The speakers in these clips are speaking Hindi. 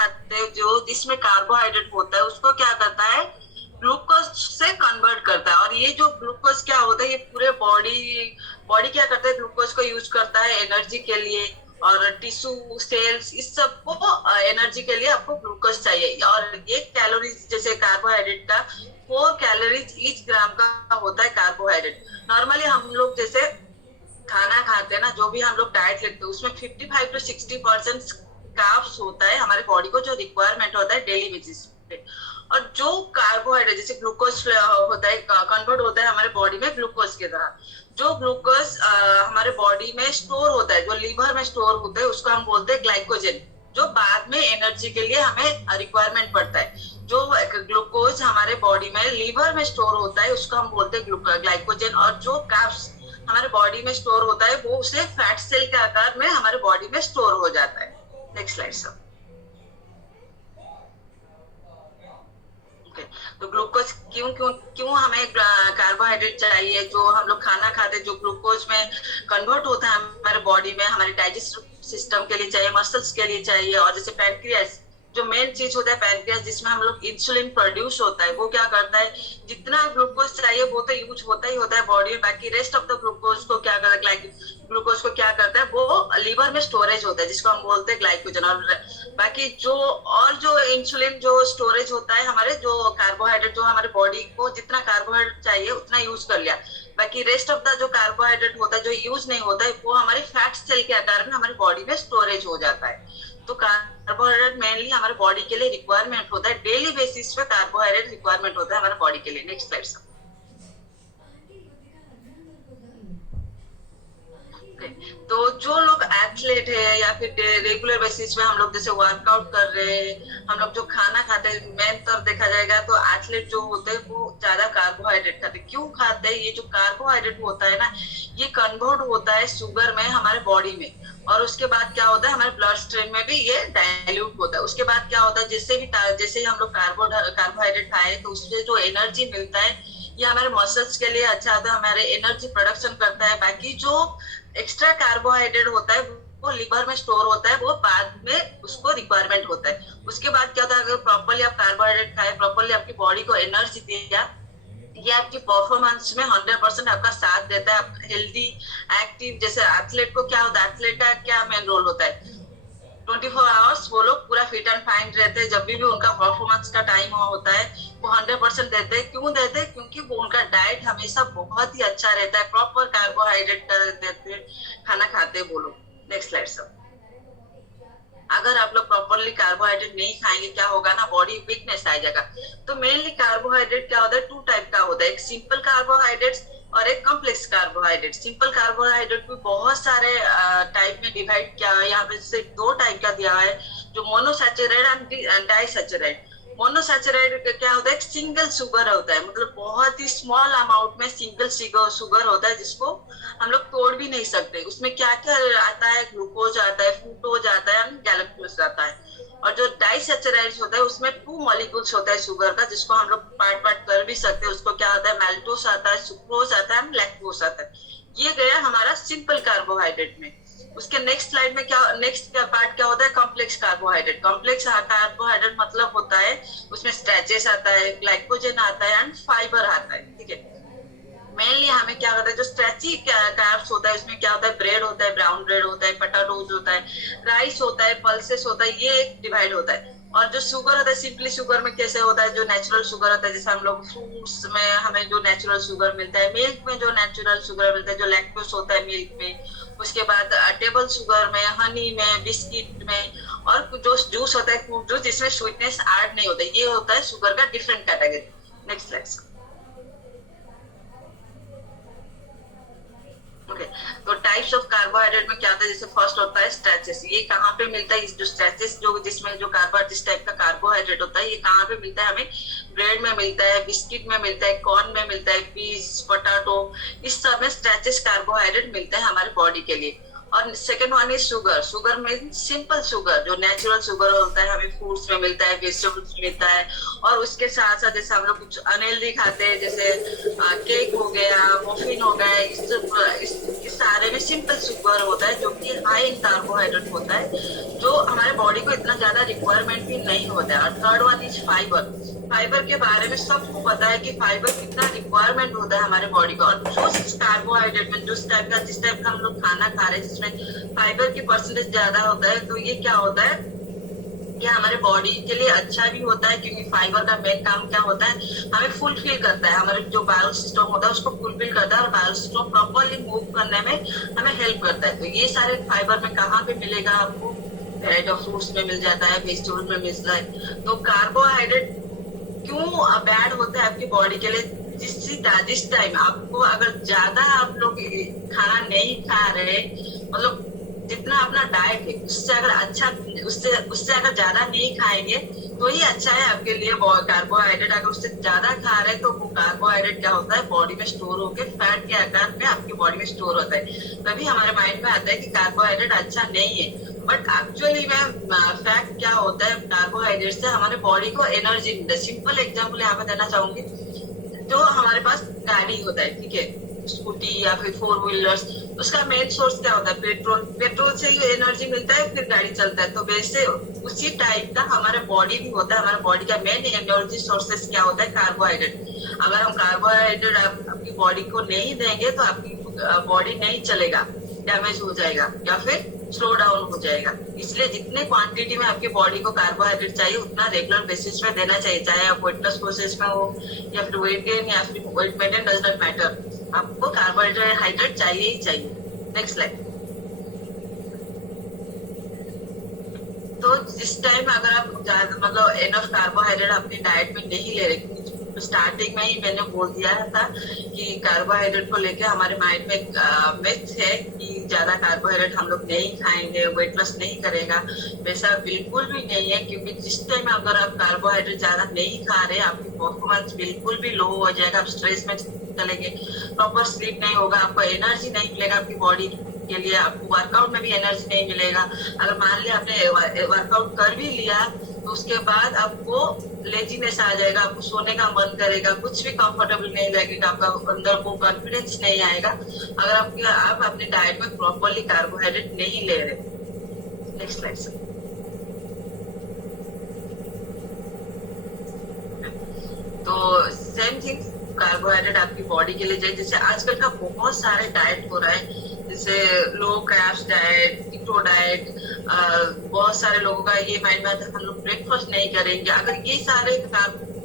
खाते हैं जो जिसमें कार्बोहाइड्रेट होता है उसको क्या करता है, ग्लूकोज से कन्वर्ट करता है। और ये जो ग्लूकोज क्या होता है, ये पूरे बॉडी बॉडी क्या करता है, ग्लूकोज को यूज करता है एनर्जी के लिए। और टिश्यू सेल्स इस सबको एनर्जी के लिए आपको ग्लूकोज चाहिए। और एक कैलोरीज जैसे कार्बोहाइड्रेट का 4 कैलोरीज ईच ग्राम का होता है कार्बोहाइड्रेट। नॉर्मली हम लोग जैसे खाना खाते हैं ना, जो भी हम लोग डाइट लेते हैं उसमें 55 to 60% कार्ब्स होता है हमारे बॉडी को जो रिक्वायरमेंट होता है डेली बेसिस पे। और जो कार्बोहाइड्रेट जैसे ग्लूकोज होता है, कन्वर्ट होता है हमारे बॉडी में ग्लूकोज की तरह। जो ग्लूकोज हमारे बॉडी में स्टोर होता है, जो लीवर में स्टोर होता है, उसको हम बोलते हैं ग्लाइकोजन, जो बाद में एनर्जी के लिए हमें रिक्वायरमेंट पड़ता है। जो ग्लूकोज हमारे बॉडी में लीवर में स्टोर होता है उसको हम बोलते हैं ग्लाइकोजन। और जो कार्ब्स हमारे बॉडी में स्टोर होता है वो उसे फैट सेल के आकार में हमारे बॉडी में स्टोर हो जाता है। Next slide sir. तो ग्लूकोज क्यों क्यों क्यों हमें कार्बोहाइड्रेट चाहिए, जो हम लोग खाना खाते हैं जो ग्लूकोज में कन्वर्ट होता है हमारे बॉडी में, हमारे डाइजेस्टिव सिस्टम के लिए चाहिए, मसल्स के लिए चाहिए। और जैसे पैनक्रियास जो मेन चीज होता है पैनक्रियास, जिसमें हम लोग इंसुलिन प्रोड्यूस होता है, वो क्या करता है, जितना ग्लूकोज चाहिए वो तो यूज होता ही होता है बॉडी में, बाकी रेस्ट ऑफ द ग्लूकोज को क्या करता है, ग्लूकोज को क्या करता है, वो लीवर में स्टोरेज होता है जिसको हम बोलते हैं ग्लाइकोजन। और बाकी जो इंसुलिन जो स्टोरेज होता है हमारे, जो कार्बोहाइड्रेट जो हमारे बॉडी को जितना कार्बोहाइड्रेट चाहिए उतना यूज कर लिया, बाकी रेस्ट ऑफ द जो कार्बोहाइड्रेट होता है जो यूज नहीं होता है वो हमारे फैट सेल के आकार में हमारी बॉडी में स्टोरेज हो जाता है। तो कार्बोहाइड्रेट मेनली हमारे बॉडी के लिए रिक्वायरमेंट होता है, डेली बेसिस पे कार्बोहाइड्रेट रिक्वायरमेंट होता है हमारे बॉडी के लिए। Next slide sir. तो जो लोग एथलीट है या फिर रेगुलर बेसिस पे हम लोग जैसे वर्कआउट कर रहे हैं, हम लोग जो खाना खाते हैं, मेन तौर देखा जाएगा तो एथलीट जो होते हैं वो ज्यादा कार्बोहाइड्रेट खाते हैं। क्यों खाते हैं, ये जो कार्बोहाइड्रेट होता है ना, ये कन्वर्ट होता है शुगर में हमारे बॉडी में, और उसके बाद क्या होता है हमारे ब्लड स्ट्रीम में भी ये डाइल्यूट होता है। उसके बाद क्या होता है, जैसे ही हम लोग कार्बोहाइड्रेट खाए तो उससे जो एनर्जी मिलता है ये हमारे मसल्स के लिए अच्छा होता है, हमारे एनर्जी प्रोडक्शन करता है। बाकी जो एक्स्ट्रा कार्बोहाइड्रेट होता है वो लिवर में स्टोर होता है, वो बाद में उसको रिक्वायरमेंट होता है। उसके बाद क्या होता है, अगर प्रॉपर्ली आप कार्बोहाइड्रेट खाए, प्रॉपर्ली आपकी बॉडी को एनर्जी दिया, ये आपकी परफॉर्मेंस में 100% आपका साथ देता है। आप हेल्दी एक्टिव, जैसे एथलीट को क्या होता है, एथलीट का क्या मेन रोल होता है, 24 आवर्स वो लोग पूरा फिट एंड फाइन रहते हैं। जब भी उनका परफॉर्मेंस का टाइम होता है वो 100% देते हैं। क्यों देते हैं, क्योंकि वो उनका डाइट हमेशा बहुत ही अच्छा रहता है, प्रॉपर कार्बोहाइड्रेट का देते खाना खाते हैं वो लोग। Next slide sir. अगर आप लोग प्रॉपरली कार्बोहाइड्रेट नहीं खाएंगे क्या होगा ना, बॉडी वीकनेस आ जाएगा। तो मेनली कार्बोहाइड्रेट क्या होता है, 2 टाइप का होता है, एक सिंपल कार्बोहाइड्रेट्स और एक कॉम्प्लेक्स कार्बोहाइड्रेट। सिंपल कार्बोहाइड्रेट भी बहुत सारे टाइप में डिवाइड किया है, यहाँ पे सिर्फ 2 टाइप का दिया है, जो मोनोसैचुरेट एंड डाइसैचुरेट। मोनोसैचुरेट क्या होता है, एक सिंगल शुगर होता है, मतलब बहुत ही स्मॉल अमाउंट में सिंगल शुगर होता है जिसको हम लोग तोड़ भी नहीं सकते। उसमें क्या क्या आता है, ग्लूकोज आता है, फ्रूक्टोज आता है, गैलेक्टोज आता है। और जो डाइसैचुरेट होता है उसमें 2 मॉलिक्यूल्स होता है शुगर का, जिसको हम लोग पार्ट पार्ट कर भी सकते हैं। उसको क्या आता है, मैल्टोस आता है, सुक्रोज आता है, लैक्टोज आता है। ये गया हमारा सिंपल कार्बोहाइड्रेट में। उसके नेक्स्ट स्लाइड में क्या, नेक्स्ट पार्ट क्या होता है, कॉम्प्लेक्स कार्बोहाइड्रेट। कॉम्प्लेक्स कार्बोहाइड्रेट मतलब होता है उसमें स्ट्रेचेस आता है, ग्लाइकोजन आता है एंड फाइबर आता है। ठीक है, मेनली हमें क्या करता है, जो स्ट्रेची कार्ब्स होता है उसमें क्या होता है, ब्रेड होता है, ब्राउन ब्रेड होता है, पोटैटोज होता है, राइस होता है, पल्सेस होता है, ये एक डिवाइड होता है। और जो शुगर होता है, सिंपली शुगर में कैसे होता है, जो नेचुरल शुगर होता है, जैसे हम लोग फ्रूट्स में हमें जो नेचुरल शुगर मिलता है, मिल्क में जो नेचुरल शुगर मिलता है, जो लैक्टोज होता है मिल्क में, उसके बाद टेबल शुगर में, हनी में, बिस्किट में, और जो जूस होता है फ्रूट जूस जिसमें स्वीटनेस ऐड नहीं होता है, ये होता है शुगर का different category. Next slide. Okay, तो टाइप्स ऑफ कार्बोहाइड्रेट में क्या होता है, जैसे फर्स्ट होता है स्ट्रेचेस। ये कहाँ पे मिलता है, जो स्ट्रेचेस जो जिसमें जो जिस टाइप का कार्बोहाइड्रेट होता है, ये कहाँ पे मिलता है, हमें ब्रेड में मिलता है, बिस्किट में मिलता है, कॉर्न में मिलता है, पीस, पोटैटो, इस सब में स्ट्रेचेस कार्बोहाइड्रेट मिलता है हमारे बॉडी के लिए। और second one is sugar. Sugar में सिंपल शुगर जो नेचुरल शुगर होता है, हमें फ्रूट्स में मिलता है, वेजिटेबल्स में मिलता है। और उसके साथ साथ जैसे हम लोग कुछ अनहेल्दी खाते हैं, जैसे केक हो गया, मफिन हो गया, इस सारे में सिंपल शुगर होता है जो कि हाई इन कार्बोहाइड्रेट होता है, जो हमारे बॉडी को इतना ज्यादा रिक्वायरमेंट भी नहीं होता है। और third one is fibre. Fibre के बारे में सबको पता है कि फाइबर कितना रिक्वायरमेंट होता है हमारे बॉडी का। और जो कार्बोहाइड्रेट में जिस टाइप का हम लोग खाना खा रहे हैं जिसमें फाइबर की परसेंटेज ज्यादा होता है, तो ये क्या होता है कि हमारे बॉडी के लिए अच्छा भी होता है, क्योंकि फाइबर का मेन काम क्या होता है, हमें फुलफिल करता है, हमारे जो बायो सिस्टम होता है उसको फुलफिल करता है और बायो सिस्टम प्रॉपरली मूव करने में हमें हेल्प करता है। तो ये सारे फाइबर में कहाँ पे मिलेगा आपको, वेराइटी ऑफ फ्रूट्स में मिल जाता है, वेजिटेबल में मिलता है। तो कार्बोहाइड्रेट क्यों बैड होता है आपकी बॉडी के लिए, जिस टाइम आपको अगर ज्यादा आप लोग खाना नहीं खा रहे, मतलब जितना अपना डाइट है उससे अगर अच्छा, उससे अगर ज्यादा नहीं खाएंगे तो ही अच्छा है आपके लिए। कार्बोहाइड्रेट अगर उससे ज्यादा खा रहे तो वो कार्बोहाइड्रेट क्या होता है, बॉडी में स्टोर होकर फैट के आकार में आपकी बॉडी में स्टोर होता है। तभी हमारे माइंड में आता है कि कार्बोहाइड्रेट अच्छा नहीं है, बट एक्चुअली में फैक्ट क्या होता है, कार्बोहाइड्रेट से हमारे बॉडी को एनर्जी मिलता है। सिंपल एग्जाम्पल यहाँ पे देना चाहूंगी, जो हमारे पास गाड़ी होता है, ठीक है, स्कूटी या फिर फोर व्हीलर्स, उसका मेन सोर्स क्या होता है, पेट्रोल। पेट्रोल से ही एनर्जी मिलता है, फिर गाड़ी चलता है। तो वैसे उसी टाइप का हमारा बॉडी भी होता है। हमारा बॉडी का मेन एनर्जी सोर्सेस क्या होता है, कार्बोहाइड्रेट। अगर हम कार्बोहाइड्रेट आपकी बॉडी को नहीं देंगे तो आपकी बॉडी नहीं चलेगा, डैमेज हो जाएगा या फिर स्लो डाउन हो जाएगा। इसलिए जितने क्वांटिटी में आपकी बॉडी को कार्बोहाइड्रेट चाहिए उतना रेगुलर बेसिस में देना चाहिए, चाहे आप वेट लॉस प्रोसेस में हो या फिर वेट गेन या फिर weight maintain, does not matter, आपको कार्बोहाइड्रेट चाहिए ही चाहिए। Next slide. तो जिस टाइम अगर आप मतलब एनफ कार्बोहाइड्रेट अपनी डाइट में नहीं ले रहे, स्टार्टिंग में ही मैंने बोल दिया था कि कार्बोहाइड्रेट को लेके हमारे माइंड में मिथ है कि ज्यादा कार्बोहाइड्रेट हम लोग नहीं खाएंगे वेट लॉस नहीं करेगा। वैसा बिल्कुल भी नहीं है, क्योंकि जिस टाइम अगर आप कार्बोहाइड्रेट ज्यादा नहीं खा रहे, आपकी परफॉर्मेंस बिल्कुल भी लो हो जाएगा, आप स्ट्रेस में चलेंगे, प्रॉपर स्लीप नहीं होगा, आपको एनर्जी नहीं मिलेगा आपकी बॉडी के लिए, आपको वर्कआउट में भी एनर्जी नहीं मिलेगा। अगर मान लिया आपने वर्कआउट कर भी लिया तो उसके बाद आपको लेजीनेस आ जाएगा, आपको सोने का मन करेगा, कुछ भी कंफर्टेबल नहीं लगेगा, आपका अंदर को कॉन्फिडेंस नहीं आएगा अगर आप अपने डाइट में प्रॉपरली कार्बोहाइड्रेट नहीं ले रहे। Next slide sir. तो सेम थिंग कार्बोहाइड्रेट आपकी बॉडी के लिए चाहिए। जैसे आजकल का बहुत सारे डाइट हो रहा है, जैसे low carbs diet, keto diet, बहुत सारे लोगों का ये माइंड में आता है हम लोग ब्रेकफास्ट नहीं करेंगे। अगर ये सारे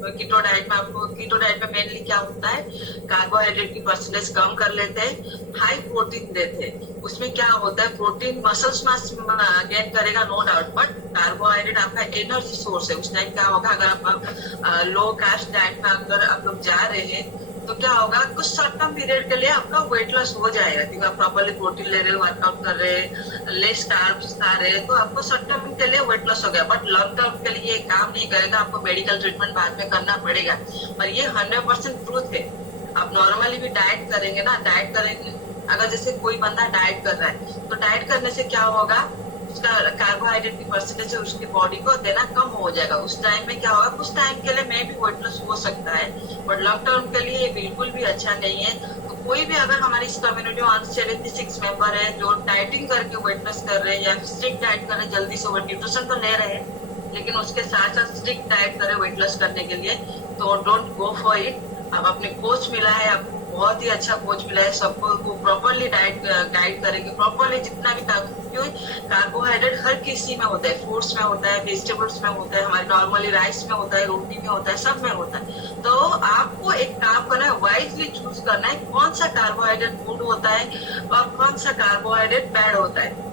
कीटो डाइट में, आपको कीटो डाइट में मेनली क्या होता है, कार्बोहाइड्रेट की परसेंटेज कम कर लेते हैं, हाई प्रोटीन देते हैं। उसमें क्या होता है, प्रोटीन मसल्स मास गेन करेगा नो डाउट, बट कार्बोहाइड्रेट आपका एनर्जी सोर्स है। उस टाइम क्या होगा, अगर आप लो कार्ब्स डाइट में अगर आप लोग जा रहे हैं तो क्या होगा, कुछ शॉर्ट टर्म पीरियड के लिए आपका वेट लॉस हो जाएगा, क्योंकि आप प्रॉपरली प्रोटीन ले रहे हो, वर्कआउट कर रहे हैं, लेस कार्ब्स खा रहे हैं, तो आपको शॉर्ट टर्म के लिए वेट लॉस हो गया। बट लॉन्ग टर्म के लिए काम नहीं करेगा, आपको मेडिकल ट्रीटमेंट बाद में करना पड़ेगा। पर ये 100% ट्रूथ है। आप नॉर्मली भी डाइट करेंगे ना, डाइट करेंगे, अगर जैसे कोई बंदा डाइट कर रहा है तो डाइट करने से क्या होगा, उसका कार्बोहाइड्रेट की परसेंटेज उसकी बॉडी को देना कम हो जाएगा। उस टाइम में क्या होगा, कुछ टाइम के लिए मे भी वेट लॉस हो सकता है, बट लॉन्ग टर्म के लिए ये बिल्कुल भी अच्छा नहीं है। तो कोई भी अगर हमारी इस कम्युनिटी में 176 मेंबर है जो डाइटिंग करके वेट लॉस कर रहे हैं या स्ट्रिक्ट डाइट कर रहे हैं, जल्दी से वो न्यूट्रिशन तो ले रहे हैं लेकिन उसके साथ साथ स्ट्रिक्ट डाइट करें वेट लॉस करने के लिए, तो डोंट गो फॉर इट। अब अपने कोच मिला है, आपको बहुत ही अच्छा कोच मिला है, सबको प्रॉपरली डाइट गाइड करेंगे, प्रॉपरली जितना भी कार्बोहाइड्रेट हर किसी में होता है, फ्रूट्स में होता है, वेजिटेबल्स में होता है, हमारे नॉर्मली राइस में होता है, रोटी में होता है, सब में होता है। तो आपको एक काम करना है, वाइजली चूज करना है कौन सा कार्बोहाइड्रेट गुड होता है और कौन सा कार्बोहाइड्रेट बैड होता है।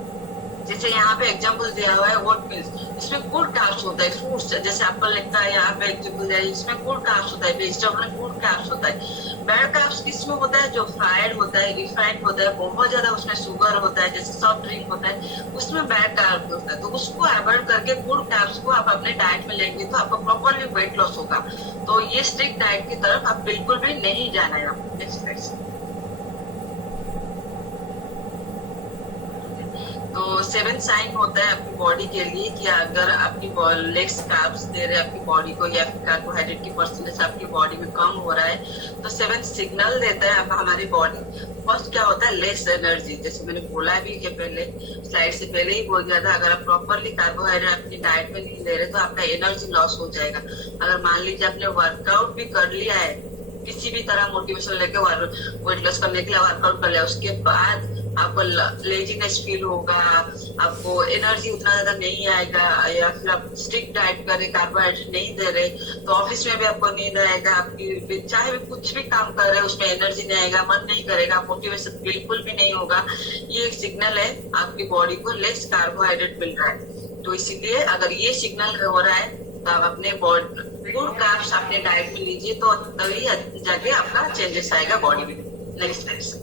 जैसे यहाँ पे एग्जाम्पल दिया हुआ है ओट मिल्स, इसमें गुड कार्ब्स होता है, फ्रूट्स जैसे एप्पल लिखता है यहाँ पे एग्जाम्पल दिया है, इसमें गुड कार्ब्स होता है, वेजिटेबल में गुड कार्ब्स होता है। बैड कार्ब्स किसमें होता है, जो फ्राइड होता है, रिफाइंड होता है, बहुत ज्यादा उसमें शुगर होता है, जैसे सॉफ्ट ड्रिंक होता है, उसमें बैड कार्ब्स होता है। तो उसको अवॉइड करके गुड कार्ब्स को आप अपने डाइट में लेंगे तो आपको प्रॉपरली वेट लॉस होगा। तो ये स्ट्रिक्ट डाइट की तरफ आप बिल्कुल भी नहीं जाना है। तो 7 साइन होता है आपकी बॉडी के लिए कि अगर आपकी लेग्स कार्ब्स दे रहे हैं आपकी बॉडी को या फिर कार्बोहाइड्रेट की परसेंटेज आपकी बॉडी में कम हो रहा है, तो 7 सिग्नल देता है आप हमारी बॉडी। फर्स्ट क्या होता है, लेस एनर्जी। जैसे मैंने बोला भी कि पहले स्लाइड से पहले ही बोल दिया था, अगर आप प्रॉपरली कार्बोहाइड्रेट अपनी डाइट में नहीं ले रहे तो आपका एनर्जी लॉस हो जाएगा। अगर मान लीजिए आपने वर्कआउट भी कर लिया है, किसी भी तरह मोटिवेशन लेके वेट लॉस करने के लिए वर्कआउट कर लिया, उसके बाद आपको लेजीनेस फील होगा, आपको एनर्जी उतना ज्यादा नहीं आएगा, या फिर आप स्ट्रिक्ट डाइट कर रहे, कार्बोहाइड्रेट नहीं दे रहे, तो ऑफिस में भी आपको नींद आएगा, आपकी चाहे भी कुछ भी काम कर रहे हैं उसमें एनर्जी नहीं आएगा, मन नहीं करेगा, मोटिवेशन बिल्कुल भी नहीं होगा। ये एक सिग्नल है आपकी बॉडी को लेस कार्बोहाइड्रेट मिल रहा है। तो इसीलिए अगर ये सिग्नल हो रहा है तो आप अपने बॉडी गुड कार्ब्स अपने डाइट में लीजिए, तो तभी जाके आपका चेंजेस आएगा बॉडी में। नेक्स्ट